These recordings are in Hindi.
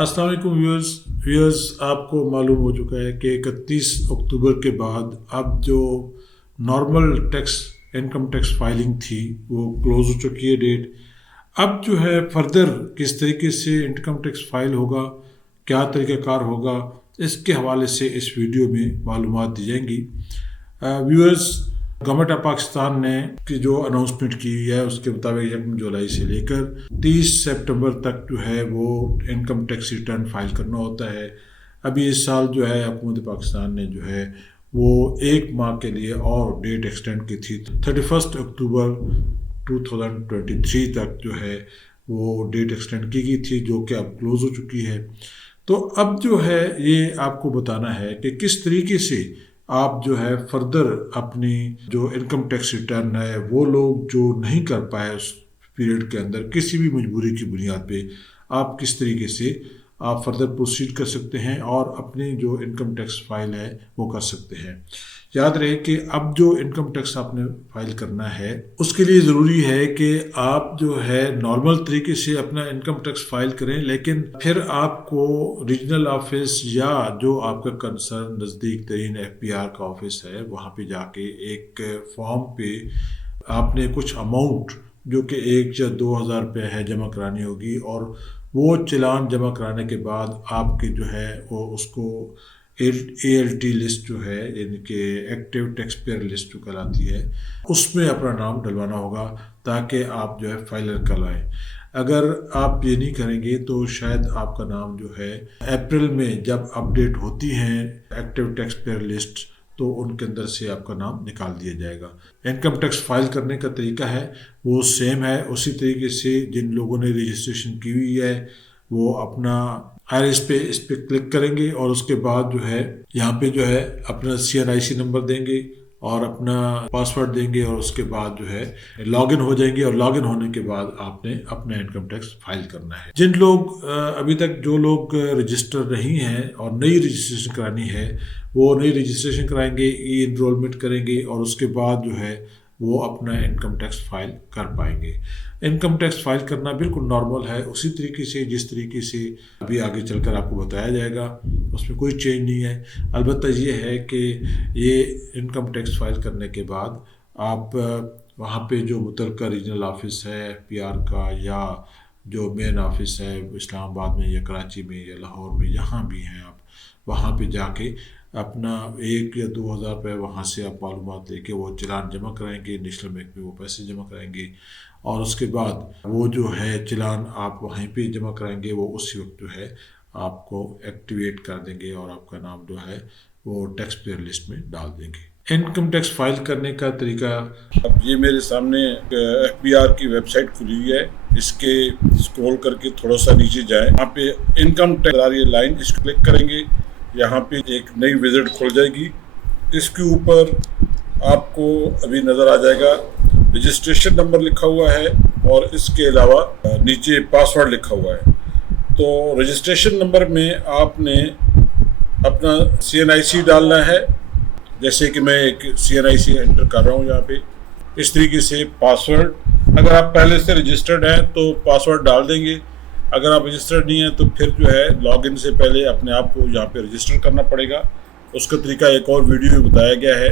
अस्सलाम वालेकुम व्यूअर्स, आपको मालूम हो चुका है कि 31 अक्टूबर के बाद अब जो normal tax income tax filing थी वो क्लोज हो चुकी है डेट। अब जो है फर्दर किस तरीके से इनकम टैक्स फाइल होगा, क्या तरीक़ाकार होगा, इसके हवाले से इस वीडियो में मालूमात दी जाएंगी। व्यूअर्स, गवर्नमेंट ऑफ पाकिस्तान ने की जो अनाउंसमेंट की है उसके मुताबिक 1 जुलाई से लेकर 30 सितंबर तक जो है वो इनकम टैक्स रिटर्न फाइल करना होता है। अभी इस साल जो है हुकूमत पाकिस्तान ने जो है वो 1 माह के लिए और डेट एक्सटेंड की थी। 31 अक्टूबर 2023 तक जो है वो डेट एक्सटेंड की गई थी, जो कि अब क्लोज हो चुकी है। तो अब जो है ये आपको बताना है कि किस तरीके से आप जो है फर्दर अपनी जो इनकम टैक्स रिटर्न है वो लोग जो नहीं कर पाए उस पीरियड के अंदर किसी भी मजबूरी की बुनियाद पे आप किस तरीके से आप फर्दर प्रोसीड कर सकते हैं और अपनी जो इनकम टैक्स फाइल है वो कर सकते हैं। याद रहे कि अब जो इनकम टैक्स आपने फाइल करना है उसके लिए ज़रूरी है कि आप जो है नॉर्मल तरीके से अपना इनकम टैक्स फाइल करें, लेकिन फिर आपको रीजनल ऑफिस या जो आपका कंसर्न नज़दीक तरीन FPR का ऑफिस है वहाँ पे जाके एक फॉर्म पे आपने कुछ अमाउंट जो कि 1 या 2 हज़ार रुपये है जमा करानी होगी, और वो चालान जमा कराने के बाद आपके जो है वो उसको ALT लिस्ट जो है यानी कि एक्टिव टैक्स पेयर लिस्ट जो कहलाती है उसमें अपना नाम डलवाना होगा ताकि आप जो है फाइलर कहलाएं। अगर आप ये नहीं करेंगे तो शायद आपका नाम जो है अप्रैल में जब अपडेट होती हैं एक्टिव टैक्स पेयर लिस्ट तो उनके अंदर से आपका नाम निकाल दिया जाएगा। इनकम टैक्स फाइल करने का तरीका है वो सेम है, उसी तरीके से जिन लोगों ने रजिस्ट्रेशन की हुई है वो अपना इस पे क्लिक करेंगे और उसके बाद जो है यहाँ पे जो है अपना CNIC नंबर देंगे और अपना पासवर्ड देंगे और उसके बाद जो है लॉगिन हो जाएंगे, और लॉगिन होने के बाद आपने अपना इनकम टैक्स फाइल करना है। जिन लोग अभी तक जो लोग रजिस्टर नहीं हैं और नई रजिस्ट्रेशन करानी है वो नई रजिस्ट्रेशन कराएंगे, ई-एनरोलमेंट करेंगे और उसके बाद जो है वो अपना इनकम टैक्स फाइल कर पाएंगे। इनकम टैक्स फाइल करना बिल्कुल नॉर्मल है, उसी तरीके से जिस तरीके से अभी आगे चलकर आपको बताया जाएगा, उसमें कोई चेंज नहीं है। अलबत्ता ये है कि ये इनकम टैक्स फाइल करने के बाद आप वहाँ पे जो मुतल्लिका रीजनल ऑफिस है FPR का या जो मेन ऑफिस है इस्लामाबाद में या कराची में या लाहौर में जहाँ भी हैं आप वहाँ पे जाके अपना 1 या 2 हज़ार रुपये वहाँ से आप मालूमात लेके वो चालान जमा कराएंगे, नेशनल बैंक में वो पैसे जमा कराएंगे और उसके बाद वो जो है चालान आप वहीं पे जमा कराएंगे, वो उसी वक्त जो है आपको एक्टिवेट कर देंगे और आपका नाम जो है वो टैक्स पेयर लिस्ट में डाल देंगे। इनकम टैक्स फाइल करने का तरीका, अब ये मेरे सामने FBR की वेबसाइट खुली हुई है, इसके स्क्रॉल करके थोड़ा सा नीचे जाएं, यहाँ पे इनकम टैक्स लाइन इसको क्लिक करेंगे, यहाँ पे एक नई विजिट खुल जाएगी। इसके ऊपर आपको अभी नज़र आ जाएगा रजिस्ट्रेशन नंबर लिखा हुआ है और इसके अलावा नीचे पासवर्ड लिखा हुआ है। तो रजिस्ट्रेशन नंबर में आपने अपना CNIC डालना है, जैसे कि मैं एक CNIC एंटर कर रहा हूँ यहाँ पे। इस तरीके से पासवर्ड, अगर आप पहले से रजिस्टर्ड हैं तो पासवर्ड डाल देंगे, अगर आप रजिस्टर्ड नहीं हैं तो फिर जो है लॉगिन से पहले अपने आप को यहाँ पे रजिस्टर करना पड़ेगा। उसका तरीका एक और वीडियो में बताया गया है।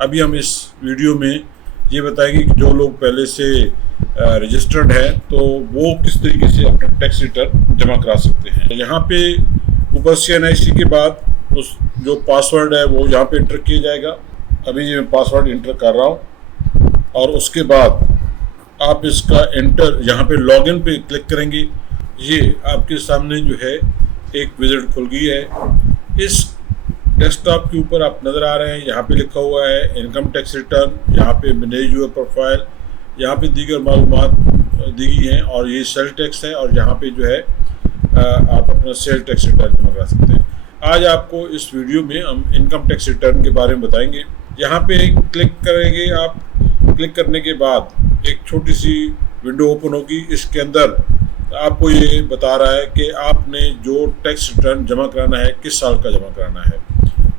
अभी हम इस वीडियो में ये बताएंगे कि जो लोग पहले से रजिस्टर्ड हैं तो वो किस तरीके से अपना टैक्स रिटर्न जमा करा सकते हैं। यहाँ पे ऊपर CNIC के बाद उस जो पासवर्ड है वो यहाँ पे इंटर किया जाएगा। अभी मैं पासवर्ड इंटर कर रहा हूँ और उसके बाद आप इसका एंटर यहाँ पे लॉगिन पे क्लिक करेंगे। ये आपके सामने जो है एक विजिट खुल गई है। इस डेस्कटॉप के ऊपर आप नज़र आ रहे हैं, यहाँ पे लिखा हुआ है इनकम टैक्स रिटर्न, यहाँ पे मैनेज योर प्रोफाइल, यहाँ पे दीगर मालूमात दी गई हैं और ये सेल टैक्स है और यहाँ पे जो है आप अपना सेल टैक्स रिटर्न जमा करा सकते हैं। आज आपको इस वीडियो में हम इनकम टैक्स रिटर्न के बारे में बताएंगे। यहाँ पे क्लिक करेंगे आप, क्लिक करने के बाद एक छोटी सी विंडो ओपन होगी। इसके अंदर आपको ये बता रहा है कि आपने जो टैक्स रिटर्न जमा कराना है किस साल का जमा कराना है।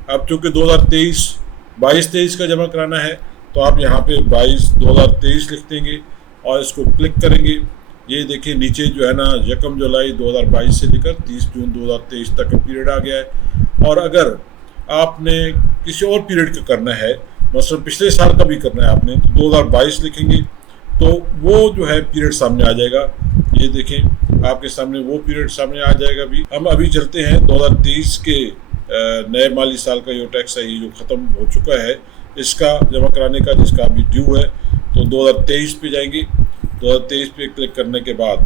अब चूँकि 2023 का जमा कराना है तो आप यहाँ पे 2023 लिख देंगे और इसको क्लिक करेंगे। ये देखिए नीचे जो है ना 1 जुलाई 2022 से लेकर 30 जून 2023 तक का पीरियड आ गया है। और अगर आपने किसी और पीरियड का करना है, मतलब पिछले साल का भी करना है आपने, तो 2022 लिखेंगे तो वो जो है पीरियड सामने आ जाएगा। ये देखें आपके सामने वो पीरियड सामने आ जाएगा। भी हम अभी चलते हैं 2023 के नए माली साल का जो टैक्स है ये जो ख़त्म हो चुका है इसका जमा कराने का, जिसका अभी ड्यू है। तो 2023 पे जाएंगे। 2023 पे क्लिक करने के बाद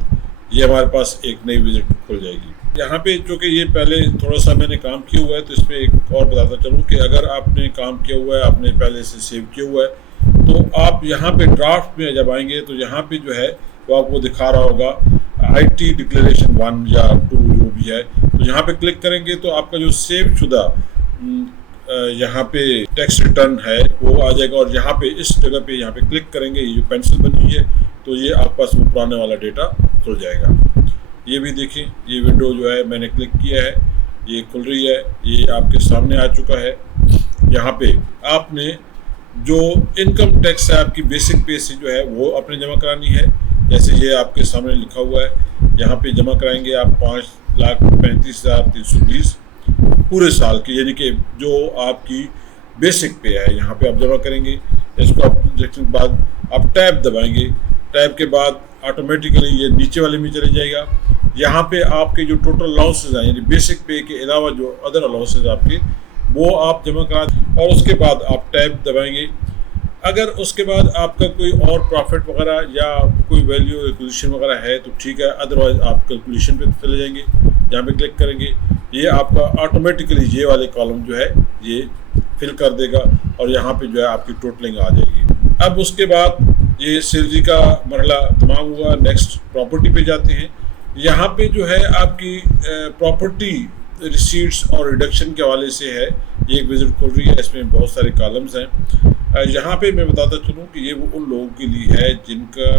ये हमारे पास एक नई विजिट खुल जाएगी। यहाँ पे चूँकि ये पहले थोड़ा सा मैंने काम किया हुआ है तो इसमें एक और बताता चलूँ कि अगर आपने काम किया हुआ है, आपने पहले से सेव किया हुआ है, तो आप यहाँ पे ड्राफ्ट में जब आएंगे तो यहाँ पे जो है वो आपको दिखा रहा होगा IT डिक्लेरेशन 1 या 2 जो भी है। तो यहाँ पे क्लिक करेंगे तो आपका जो सेव शुदा यहाँ पे टैक्स रिटर्न है वो आ जाएगा। और यहाँ पे इस जगह पे यहाँ पे क्लिक करेंगे, ये जो पेंसिल बनी हुई है तो ये आपके पास वो पुराने वाला डेटा खुल जाएगा। ये भी देखिए ये विंडो जो है मैंने क्लिक किया है, ये खुल रही है, ये आपके सामने आ चुका है। यहाँ पे आपने जो इनकम टैक्स है आपकी बेसिक पे से जो है वो अपने जमा करानी है। जैसे ये आपके सामने लिखा हुआ है, यहाँ पे जमा कराएंगे आप 5,35,320 पूरे साल की, यानी कि जो आपकी बेसिक पे है यहाँ पे आप जमा करेंगे। इसको आप देखने के बाद आप टैब दबाएंगे, टैब के बाद ऑटोमेटिकली ये नीचे वाले में चले जाएगा। यहाँ पे आपके जो टोटल अलाउंसेज हैं यानी बेसिक पे के अलावा जो अदर अलाउंसेज आपके वो आप जमा करा, और उसके बाद आप टैब दबाएंगे। अगर उसके बाद आपका कोई और प्रॉफिट वगैरह या कोई वैल्यू एक्विजिशन वगैरह है तो ठीक है, अदरवाइज आप कैलकुलेशन पे चले जाएंगे, यहाँ पे क्लिक करेंगे, ये आपका ऑटोमेटिकली ये वाले कॉलम जो है ये फिल कर देगा और यहाँ पे जो है आपकी टोटलिंग आ जाएगी। अब उसके बाद ये सैलरी का मरहला तमाम हुआ, नेक्स्ट प्रॉपर्टी पे जाते हैं। यहाँ पे जो है आपकी प्रॉपर्टी रिसीट्स और रिडक्शन के हवाले से है, ये एक विजिट खुल रही है, इसमें बहुत सारे कॉलम्स हैं। यहाँ पे मैं बताता चलूँ कि ये वो उन लोगों के लिए है जिनका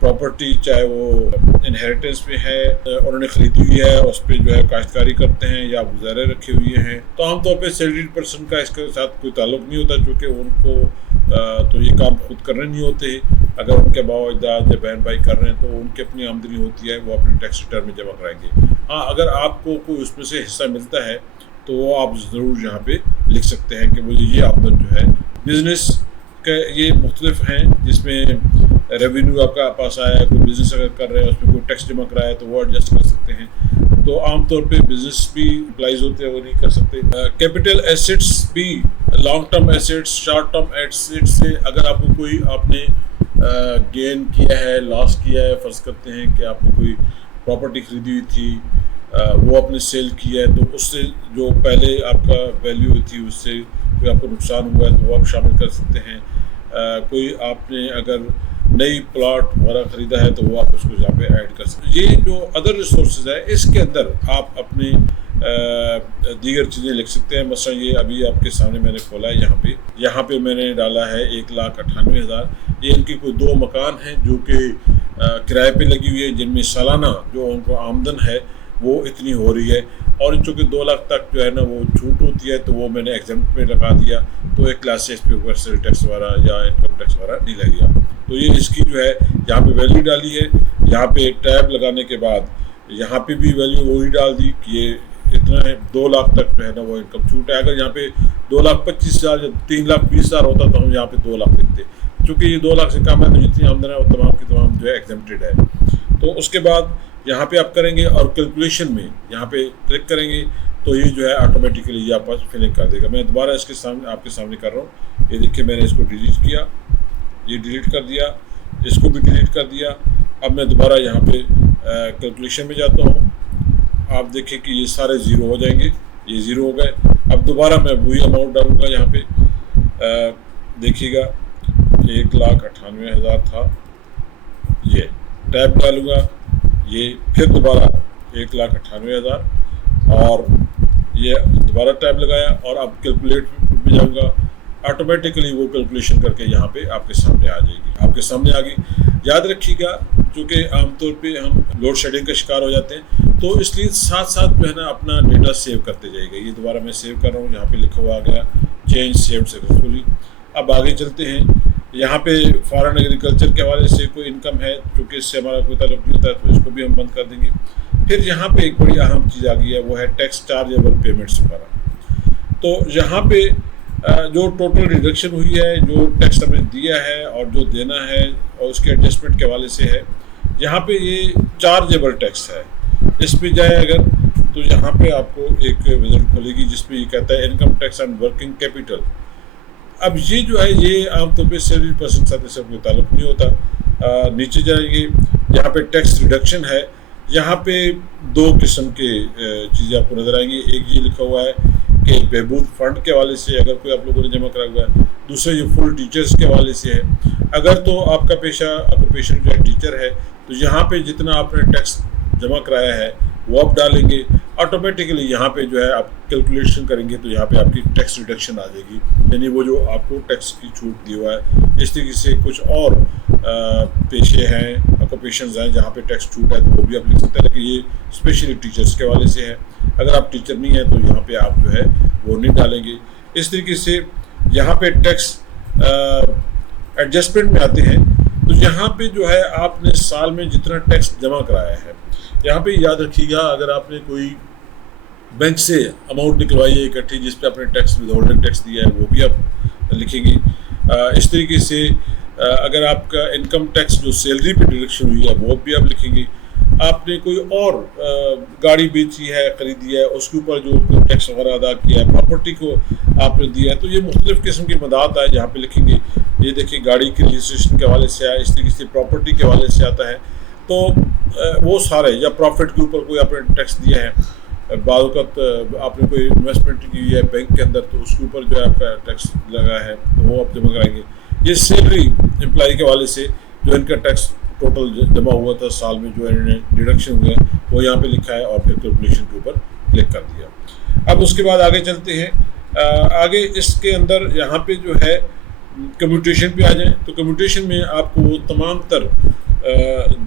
प्रॉपर्टी चाहे वो इनहेरिटेंस में है, उन्होंने खरीदी हुई है, उस पर जो है काश्तकारी करते हैं या गुजारे रखे हुए हैं। तो आमतौर पे सैलरीड पर्सन का इसके साथ कोई ताल्लुक नहीं होता, क्योंकि उनको तो ये काम खुद करने नहीं होते। अगर उनके बाबा अजदाद या बहन भाई कर रहे हैं तो उनकी अपनी आमदनी होती है, वो अपने टैक्स रिटर्न में जमा कराएंगे। हाँ, अगर आपको कोई उसमें से हिस्सा मिलता है तो वो आप ज़रूर यहाँ पे लिख सकते हैं कि मुझे ये आमदन जो है बिज़नेस के ये मुख्तलिफ हैं, जिसमें रेवेन्यू आपका पास आया है, कोई बिज़नेस अगर कर रहे हैं उसमें कोई टैक्स जमा कराया तो वो एडजस्ट कर सकते हैं। तो आमतौर पे बिजनेस भी एम्प्लॉइज होते हैं वो नहीं कर सकते। कैपिटल एसेट्स भी, long term assets, short term assets से अगर आपको कोई आपने गेन किया है, लॉस किया है, फ़र्ज़ करते हैं कि आपने कोई प्रॉपर्टी खरीदी हुई थी, वो आपने सेल किया है, तो उससे जो पहले आपका वैल्यू हुई थी उससे कोई आपको नुकसान हुआ है तो वो आप शामिल कर सकते हैं। कोई आपने अगर नई प्लॉट वगैरह ख़रीदा है तो वो आप उसको यहाँ पे ऐड कर सकते हैं। ये जो अदर रिसोर्सेज है इसके अंदर आप अपनी दीगर चीज़ें लिख सकते हैं। मसलन ये अभी आपके सामने मैंने खोला है, यहाँ पे मैंने डाला है 1,98,000। ये इनकी कोई 2 मकान हैं जो कि किराए पे लगी हुई है, जिनमें सालाना जो उनको आमदन है वो इतनी हो रही है, और चूँकि 2 लाख तक जो है ना वो छूट होती है तो वो मैंने एग्जाम्प्ट में लगा दिया, तो एक क्लास इस पे ऊपर टैक्स वगैरह या इनकम टैक्स वगैरह नहीं लगेगा। तो ये इसकी जो है यहाँ पे वैल्यू डाली है, यहाँ पे टैब लगाने के बाद यहाँ पे भी वैल्यू वही डाल दी कि ये इतना है, 2 लाख तक जो है ना वो इनकम छूट है। अगर यहाँ पे 2,25,000 या 3,20,000 होता तो हम यहाँ पे 2 लाख लिखते, चूँकि ये 2 लाख से कम है तो जितनी आमदन है वो तमाम की तमाम जो है एग्जेम्प्टेड है। तो उसके बाद यहाँ पे आप करेंगे और कैलकुलेशन में यहाँ पे क्लिक करेंगे तो ये जो है ऑटोमेटिकली ये आपस फिलिंग कर देगा। मैं दोबारा इसके सामने आपके सामने कर रहा हूँ, ये देखिए मैंने इसको डिलीट किया, ये डिलीट कर दिया, इसको भी डिलीट कर दिया। अब मैं दोबारा यहाँ पे कैलकुलेशन में जाता हूँ, आप देखिए कि ये सारे ज़ीरो हो जाएंगे, ये ज़ीरो हो गए। अब दोबारा मैं वही अमाउंट डालूँगा, यहाँ पे देखिएगा 1,98,000 था, ये टैब डालूँगा, ये फिर दोबारा 1,98,000 और ये दोबारा टैब लगाया और अब कैलकुलेट में जाऊँगा, ऑटोमेटिकली वो कैलकुलेशन करके यहाँ पे आपके सामने आ जाएगी, आपके सामने आ गई। याद रखिएगा क्योंकि आमतौर पे हम लोड शेडिंग का शिकार हो जाते हैं, तो इसलिए साथ साथ जो है ना अपना डेटा सेव करते जाइएगा। ये दोबारा मैं सेव कर रहा हूँ, यहाँ पे लिखा हुआ आ गया चेंज सेव्ड सक्सेसफुली। अब आगे चलते हैं, यहाँ पे फॉरेन एग्रीकल्चर के हवाले से कोई इनकम है, क्योंकि इससे हमारा कोई ताल्लुक नहीं होता है, तो इसको भी हम बंद कर देंगे। फिर यहाँ पे एक बड़ी अहम चीज़ आ गई है, वो है टैक्स चार्जेबल पेमेंट्स वगैरह। तो यहाँ पे जो टोटल डिडक्शन हुई है, जो टैक्स हमने दिया है और जो देना है और उसके एडजस्टमेंट के हवाले से है, यहाँ पे ये चार्जेबल टैक्स है। इस पे जाए अगर, तो यहाँ पे आपको एक विजिट खुलेगी जिसमें ये कहता है income tax and working capital. अब ये जो है, ये आमतौर पे सैलरी पर्सन के साथ इसका कोई ताल्लुक नहीं होता। नीचे जाएंगे, यहाँ पे टैक्स रिडक्शन है। यहाँ पे दो किस्म के चीज़ें आपको नजर आएंगी। एक ये लिखा हुआ है कि बहबूद फंड के हवाले से अगर कोई आप लोगों ने जमा करा हुआ है। दूसरा ये फुल टीचर्स के हवाले से है। अगर तो आपका पेशा ऑक्यूपेशन जो है टीचर है, तो यहाँ पे जितना आपने टैक्स जमा कराया है वो आप डालेंगे। ऑटोमेटिकली यहाँ पे जो है आप कैलकुलेशन करेंगे तो यहाँ पे आपकी टैक्स रिडक्शन आ जाएगी, यानी वो जो आपको टैक्स की छूट दी हुआ है। इस तरीके से कुछ और पेशे हैं, ऑक्यूपेशंस हैं जहाँ पे टैक्स छूट है, तो वो भी आप लिख सकते हैं। लेकिन ये स्पेशली टीचर्स के हवाले से है। अगर आप टीचर नहीं हैं तो यहाँ पे आप जो है वो नहीं डालेंगे। इस तरीके से यहाँ पे टैक्स एडजस्टमेंट में आते हैं। तो यहाँ पे जो है आपने साल में जितना टैक्स जमा कराया है, यहाँ पे याद रखिएगा, अगर आपने कोई बैंक से अमाउंट निकलवाई है इकट्ठी जिस पे आपने टैक्स विदहोल्डिंग टैक्स दिया है, वो भी आप लिखेंगे। इस तरीके से अगर आपका इनकम टैक्स जो सैलरी पे डिडक्शन हुई है वो भी आप लिखेंगे। आपने कोई और गाड़ी बेची है, खरीदी है, उसके ऊपर जो टैक्स वगैरह अदा किया है, प्रॉपर्टी को आपने दिया है, तो ये मुख्तलिफ किस्म की मदात है, यहाँ पे लिखेंगे। ये देखिए, गाड़ी के रजिस्ट्रेशन के हवाले से है, इस तरीके से प्रॉपर्टी के हवाले से आता है। तो वो सारे, या प्रॉफिट के ऊपर कोई आपने टैक्स दिया है, बावक़्त आपने कोई इन्वेस्टमेंट की है बैंक के अंदर, तो उसके ऊपर जो है आपका टैक्स लगा है, तो वो आप जमा कराएंगे। ये सैलरी एम्प्लॉय के हवाले से जो इनका टैक्स टोटल जमा हुआ था साल में, जो इन्होंने डिडक्शन हुआ है, वो यहाँ पे लिखा है और फिर कैलकुलेशन के ऊपर क्लिक कर दिया। अब उसके बाद आगे चलते हैं। आगे इसके अंदर यहाँ पे जो है कम्यूटेशन पे आ जाए, तो कम्यूटेशन में आपको वो तमाम तर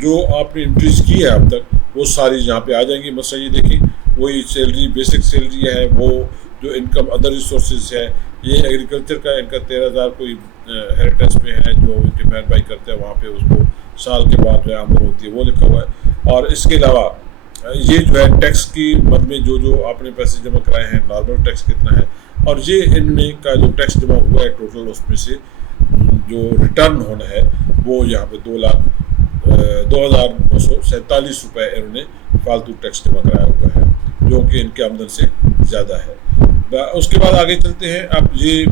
जो आपने एंट्रीज की है अब तक, वो सारी यहाँ पे आ जाएंगी। मसला ये देखिए, वही सैलरी, बेसिक सैलरी है, वो जो इनकम अदर रिसोर्सेज है, ये एग्रीकल्चर का इनका 13,000 कोई हेरिटेज पे है जो इनके बहन भाई करते हैं, वहाँ पे उसको साल के बाद जो है आमदन होती है, वो लिखा हुआ है। और इसके अलावा ये जो है टैक्स की मद में जो आपने पैसे जमा कराए हैं, नॉर्मल टैक्स कितना है, और ये इनमें का जो टैक्स जमा हुआ है टोटल, उसमें से जो रिटर्न होना है वो यहाँ पे 2,0947 रुपये इन्होंने फालतू टैक्स जमा कराया हुआ है, जो कि इनके आमदन से ज़्यादा है। उसके बाद आगे चलते हैं। अब ये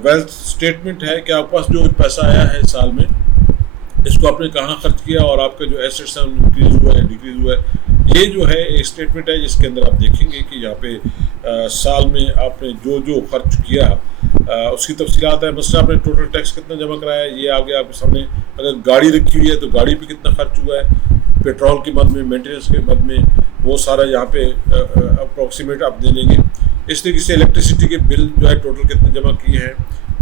वेल्थ स्टेटमेंट है कि आपके पास जो पैसा आया है साल में, इसको आपने कहाँ खर्च किया और आपका जो एसेट्स है इंक्रीज हुआ है, डिक्रीज हुआ है। ये जो है एक स्टेटमेंट है जिसके अंदर आप देखेंगे कि यहाँ पे साल में आपने जो खर्च किया उसकी तफसीलात है। मसला आपने टोटल टैक्स कितना जमा कराया है, ये आ गया आपके सामने। अगर गाड़ी रखी हुई है तो गाड़ी पे कितना खर्च हुआ है, पेट्रोल की मद में, मेंटेनेंस के मद में, वो सारा यहाँ पे अप्रॉक्सीमेट आप दे लेंगे। इस तरीके से इलेक्ट्रिसिटी के बिल जो है टोटल कितने जमा किए हैं,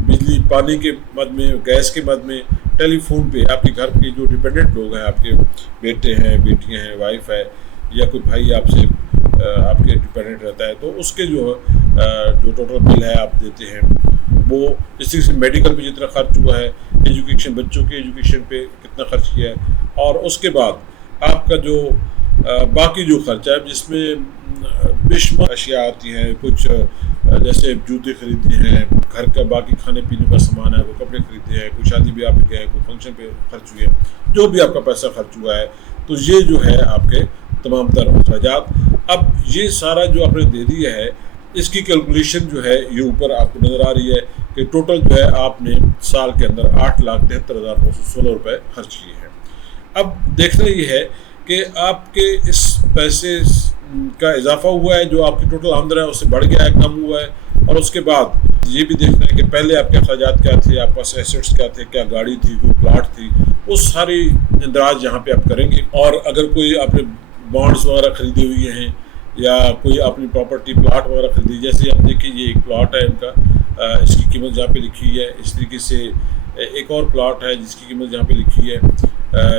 बिजली पानी के मद में, गैस के मद में, टेलीफोन पे आपके घर के जो डिपेंडेंट लोग हैं, आपके बेटे हैं, बेटियां हैं, वाइफ है, या कोई भाई आपसे आपके डिपेंडेंट रहता है, तो उसके जो टोटल बिल है आप देते हैं वो। इस तरीके से मेडिकल पे जितना खर्च हुआ है, एजुकेशन, बच्चों के एजुकेशन पे कितना खर्च किया है, और उसके बाद आपका जो बाकी जो खर्चा है जिसमें बेशुमार अशिया आती हैं, कुछ जैसे जूते खरीदे हैं, घर का बाकी खाने पीने का सामान है, वो कपड़े खरीदे हैं, कोई शादी ब्याह पे गए, कोई फंक्शन पे खर्च हुए हैं, जो भी आपका पैसा खर्च हुआ है, तो ये जो है आपके तमाम तर अखराजात। अब ये सारा जो आपने दे दिया है, इसकी कैलकुलेशन जो है ये ऊपर आपको नज़र आ रही है कि टोटल जो है आपने साल के अंदर 8,73,916 रुपये खर्च किए हैं। अब देखना ये है कि आपके इस पैसे का इजाफा हुआ है, जो आपकी टोटल आमदन है उससे बढ़ गया है, कम हुआ है, और उसके बाद ये भी देखना है कि पहले आपके अखराजात क्या थे, आपके पास एसेट्स क्या थे, क्या गाड़ी थी, कोई प्लाट थी, वो सारी इंदराज यहाँ पे आप करेंगे। और अगर कोई आपने बॉन्ड्स वगैरह खरीदे हुए हैं या कोई अपनी प्रॉपर्टी प्लाट वगैरह खरीदी, जैसे आप देखिए ये एक प्लाट है इनका, इसकी कीमत यहाँ पे लिखी है। इस तरीके से एक और प्लाट है जिसकी कीमत यहाँ पे लिखी है।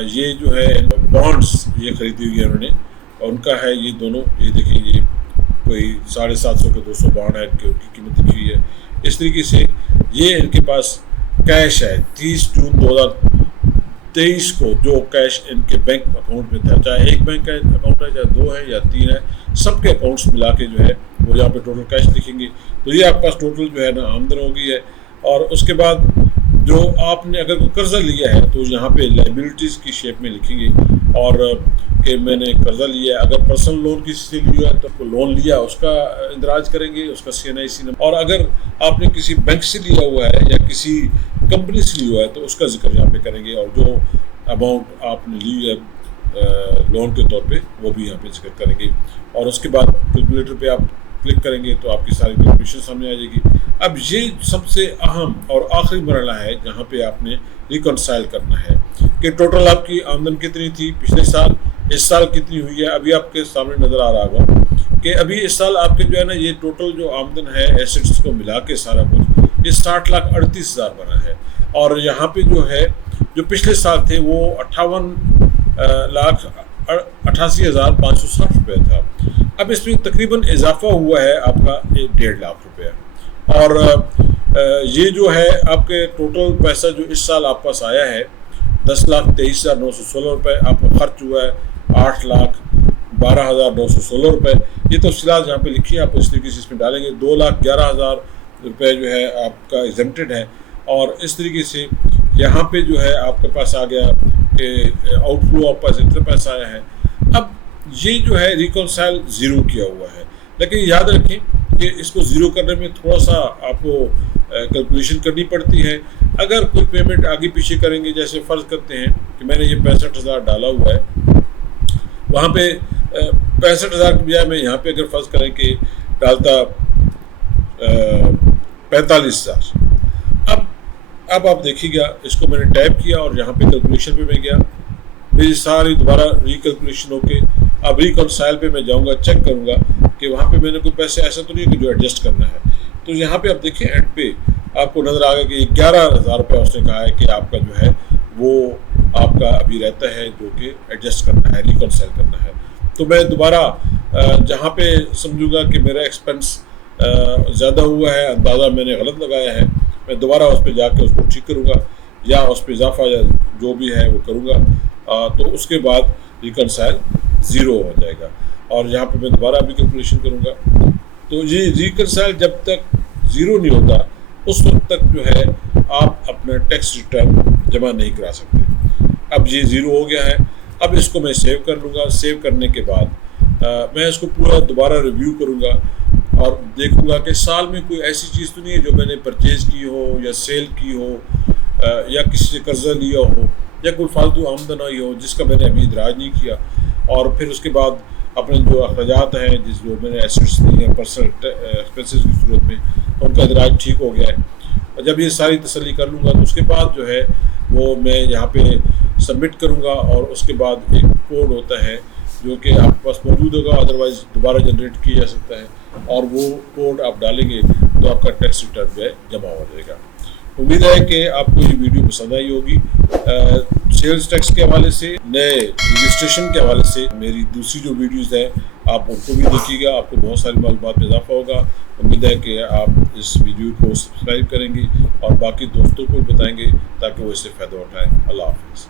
ये जो है बॉन्ड्स ये खरीदी हुई है उन्होंने, और उनका है ये दोनों, ये देखिए ये कोई 750 के 200 बॉन्ड है, उनकी कीमत लिखी हुई है। इस तरीके से ये इनके पास कैश है 30 जून 2023 को जो कैश इनके बैंक अकाउंट में था, चाहे एक बैंक का अकाउंट है, चाहे 2 है या 3 है, सबके अकाउंट्स मिला के जो है वो यहाँ पे टोटल कैश लिखेंगे। तो ये आपके पास टोटल जो है ना आमदन हो गई है। और उसके बाद जो आपने अगर कोई कर्जा लिया है तो यहाँ पे लाइबिलिटीज़ की शेप में लिखेंगे और कि मैंने कर्जा लिया है। अगर पर्सनल लोन किसी से लिया है तो लोन लिया उसका इंदराज करेंगे, उसका CNIC नंबर। और अगर आपने किसी बैंक से लिया हुआ है या किसी कंपनी से लिया हुआ है तो उसका जिक्र यहाँ पे करेंगे और जो अमाउंट आपने ली है लोन के तौर पे वो भी यहाँ पे जिक्र करेंगे। और उसके बाद कैलकुलेटर पे आप क्लिक करेंगे तो आपकी सारी कैलकुलेशन सामने आ जाएगी। अब ये सबसे अहम और आखिरी मरहला है जहाँ पे आपने रिकॉन्साइल करना है कि टोटल आपकी आमदन कितनी थी पिछले साल, इस साल कितनी हुई है। अभी आपके सामने नज़र आ रहा होगा कि अभी इस साल आपके जो है ना ये टोटल जो आमदन है एसेट्स को मिला के सारा कुछ ये 60,38,000 बना है। और यहाँ पे जो है जो पिछले साल थे वो 58,88,560 रुपये था। अब इसमें तकरीबन इजाफा हुआ है आपका 1.5 लाख रुपया। और ये जो है आपके टोटल पैसा जो इस साल आप पास आया है 10,23,916 रुपये, आपका खर्च हुआ है 8,12,916 रुपये। ये तफसीलात यहाँ पे लिखी है, आप इस तरीके से इसमें डालेंगे। 2,11,000 रुपये जो है आपका एग्जेम्प्टेड है। और इस तरीके से यहाँ पे जो है आपके पास आ गया कि आउटफ्लो आपके पास इतना पैसा आया है। अब ये जो है रिकॉन्साइल ज़ीरो किया हुआ है, लेकिन याद रखें कि इसको ज़ीरो करने में थोड़ा सा आपको कैलकुलेशन करनी पड़ती है। अगर कोई पेमेंट आगे पीछे करेंगे, जैसे फ़र्ज़ करते हैं कि मैंने ये 65,000 डाला हुआ है, वहाँ पे 65,000 के बजाय मैं यहाँ पे अगर फ़र्ज़ करें कि डालता 45,000। अब आप देखिएगा इसको मैंने टाइप किया और यहाँ पे कैलकुलेशन पे मैं गया, मेरी सारी दोबारा रिकैलकुलेशन होके अब रिकॉन्साइल पे मैं जाऊँगा, चेक करूँगा कि वहाँ पे मैंने कोई पैसे ऐसा तो नहीं है कि जो एडजस्ट करना है। तो यहाँ पे आप देखिए एंड पे आपको नज़र आ गया कि 11,000 रुपये उसने कहा है कि आपका जो है वो आपका अभी रहता है जो कि एडजस्ट करना है, रिकॉन्साइल करना है। तो मैं दोबारा जहाँ पे समझूँगा कि मेरा एक्सपेंस ज़्यादा हुआ है, अंदाज़ा मैंने गलत लगाया है, मैं दोबारा उस पर जाके उसको ठीक करूँगा या उस पर इजाफा या जो भी है वो करूँगा। तो उसके बाद रिकॉन्साइल ज़ीरो हो जाएगा और यहाँ पे मैं दोबारा भी कैलकुलेशन करूँगा। तो ये रिकॉन्साइल जब तक ज़ीरो नहीं होता उस वक्त तक जो है आप अपना टैक्स रिटर्न जमा नहीं करा सकते। अब ये ज़ीरो हो गया है, अब इसको मैं सेव कर लूँगा। सेव करने के बाद मैं इसको पूरा दोबारा रिव्यू करूँगा और देखूँगा कि साल में कोई ऐसी चीज़ तो नहीं है जो मैंने परचेज़ की हो या सेल की हो या किसी से कर्जा लिया हो या कोई फालतू आमदन आई हो जिसका मैंने अभी इदराज नहीं किया। और फिर उसके बाद अपने जो अखराजात हैं जो मैंने एसेट्स लिए हैं पर्सनल एक्सपेंसेस की सूरत में, उनका इदराज ठीक हो गया है। जब ये सारी तसल्ली कर लूँगा तो उसके बाद जो है वो मैं यहाँ पे सबमिट करूँगा और उसके बाद एक कोड होता है जो कि आपके पास मौजूद होगा, अदरवाइज़ दोबारा जनरेट किया जा सकता है और वो कोड आप डालेंगे तो आपका टैक्स रिटर्न जो है जमा हो जाएगा। उम्मीद है कि आपको ये वीडियो पसंद आई होगी। सेल्स टैक्स के हवाले से, नए रजिस्ट्रेशन के हवाले से मेरी दूसरी जो वीडियोज़ हैं आप उनको भी देखिएगा, आपको बहुत सारी मालूमात में इजाफा होगा। उम्मीद है कि आप इस वीडियो को सब्सक्राइब करेंगे और बाकी दोस्तों को भी बताएंगे ताकि वो इससे फ़ायदा उठाएँ। अल्लाह हाफ़िज़।